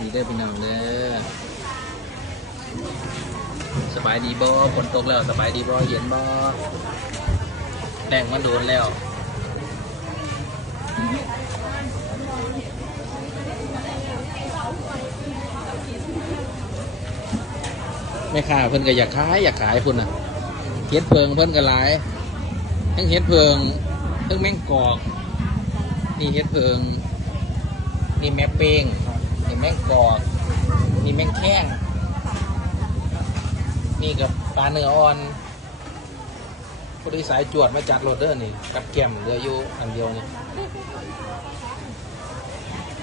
ดีเด้อพี่น้องเด้อสบายดีบ่ฝนตกแล้วสบายดีบ่เย็นบ่แดงมันโดนแล้วแม่ค้าเพิ่นก็อยากขายอยากขายพุ่นน่ะเฮ็ดเพิงเพิ่นก็หลายทั้งเฮ็ดเพิงทั้งแมงกอก นี่เฮ็ดเพิง นี่แม่เป้ง นี่แมงกอกนี่แมงแข้งนี่กับปลาเนื้ออ่อนผู้โดยสายจวดมาจากโรดเดอร์นี่ กับแก้มเหลืออยู่อันเดียวนี่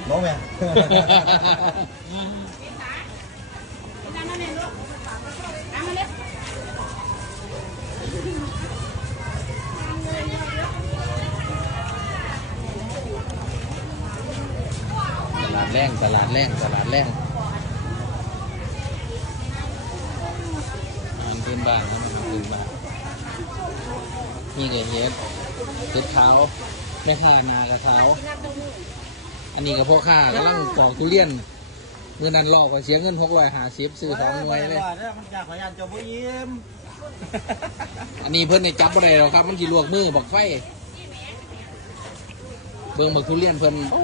น้องแม่ ดแรงตลาดแรงตลาดแรงอาหารพื้นบ้านนะอาหารพื้นบ้านนี่ก็เฮ็ดเฮ็ดขาวแม่ค้านากับขาวอันนี้กับพ่อค้ากำลังปอกทุเรียนเมื่อนั้นลอกก็เสียเงินหกร้อยหาสิบซื้อสองหน่วยเลยว่าด้อมันอยากขยันเจ้าบุยิ้มอันนี้เพิ่นในจับอะไรหรอกครับ มันสิลวกมือบอกไฟ เบิ่งบักทุเรียนเพิ่นโอ้